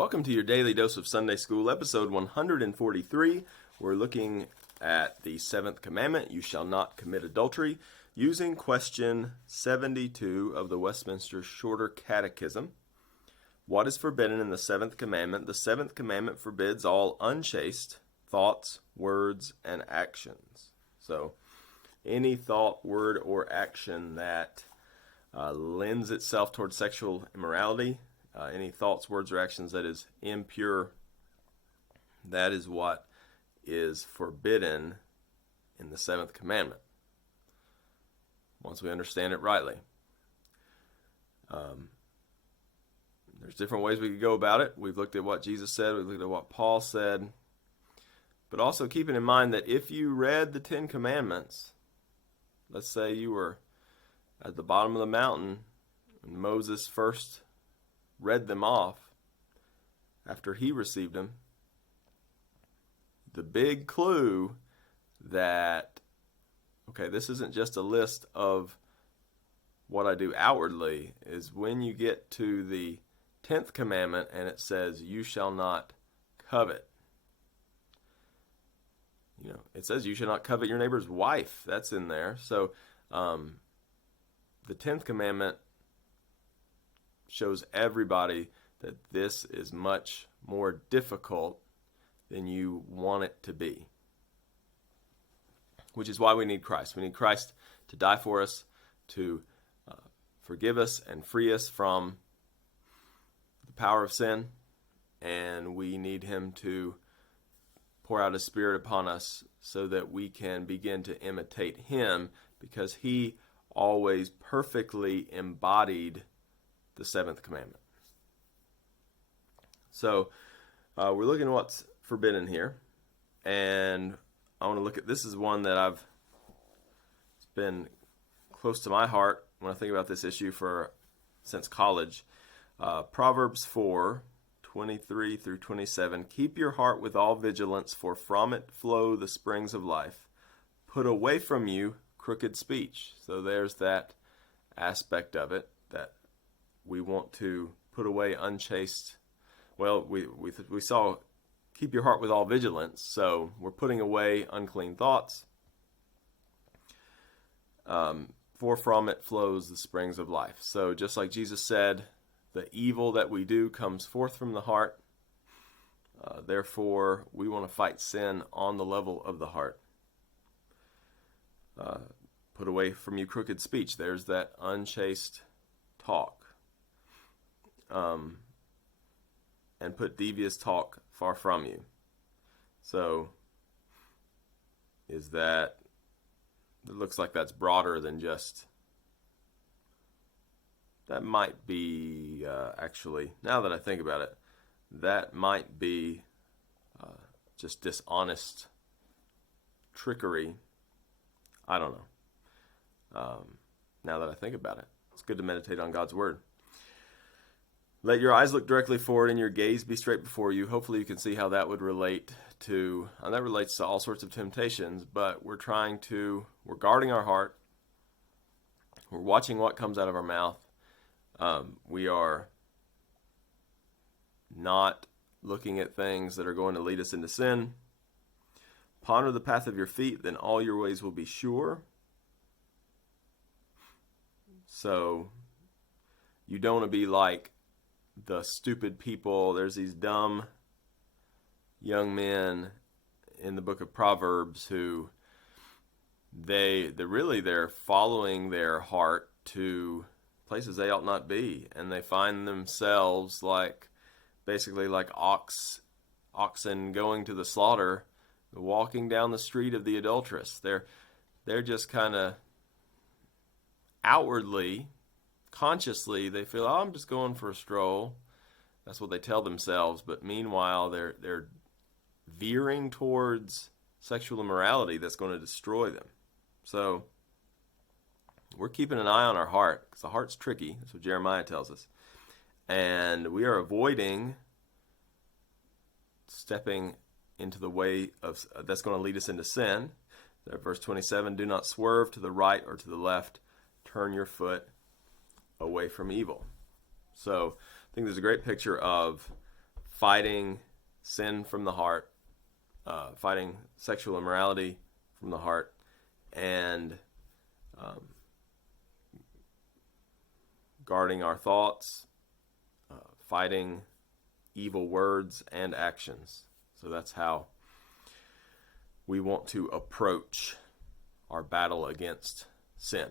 Welcome to your Daily Dose of Sunday School, episode 143. We're looking at the seventh commandment, you shall not commit adultery, using question 72 of the Westminster Shorter Catechism. What is forbidden in the seventh commandment? The seventh commandment forbids all unchaste thoughts, words, and actions. So, any thought, word, or action that lends itself towards sexual immorality, any thoughts, words, or actions that is impure, that is what is forbidden in the seventh commandment, once we understand it rightly. There's different ways we could go about it. We've looked at what Jesus said, we've looked at what Paul said, but also keeping in mind that if you read the Ten Commandments, let's say you were at the bottom of the mountain when Moses first read them off after he received them, the big clue that, okay, this isn't just a list of what I do outwardly, is when you get to the 10th commandment and it says, you shall not covet. You know, it says you shall not covet your neighbor's wife. That's in there. So the 10th commandment shows everybody that this is much more difficult than you want it to be. Which is why we need Christ. We need Christ to die for us, to forgive us and free us from the power of sin. And we need Him to pour out His Spirit upon us so that we can begin to imitate Him, because He always perfectly embodied the seventh commandment. So we're looking at what's forbidden here, and I want to look at, this is one that it's been close to my heart when I think about this issue since college. Proverbs 4:23 through 27. Keep your heart with all vigilance, for from it flow the springs of life. Put away from you crooked speech. So there's that aspect of it, that we want to put away unchaste. Well, we saw keep your heart with all vigilance, so we're putting away unclean thoughts. For from it flows the springs of life. So just like Jesus said, the evil that we do comes forth from the heart. Therefore, we want to fight sin on the level of the heart. Put away from you crooked speech. There's that unchaste talk. And put devious talk far from you. So, it looks like that's broader than just, that might be, actually, now that I think about it, that might be just dishonest trickery. I don't know. Now that I think about it, it's good to meditate on God's Word. Let your eyes look directly forward and your gaze be straight before you. Hopefully you can see how that would relate to, and that relates to all sorts of temptations, but we're guarding our heart. We're watching what comes out of our mouth. We are not looking at things that are going to lead us into sin. Ponder the path of your feet, then all your ways will be sure. So you don't want to be like the stupid people. There's these dumb young men in the book of Proverbs who they're following their heart to places they ought not be, and they find themselves basically like oxen going to the slaughter, walking down the street of the adulteress. They're just kind of outwardly, consciously, they feel, oh, I'm just going for a stroll. That's what they tell themselves. But meanwhile, they're veering towards sexual immorality that's going to destroy them. So we're keeping an eye on our heart, because the heart's tricky. That's what Jeremiah tells us. And we are avoiding stepping into the way of that's going to lead us into sin. Verse 27, do not swerve to the right or to the left. Turn your foot away from evil. So I think there's a great picture of fighting sin from the heart, fighting sexual immorality from the heart, and guarding our thoughts, fighting evil words and actions. So that's how we want to approach our battle against sin.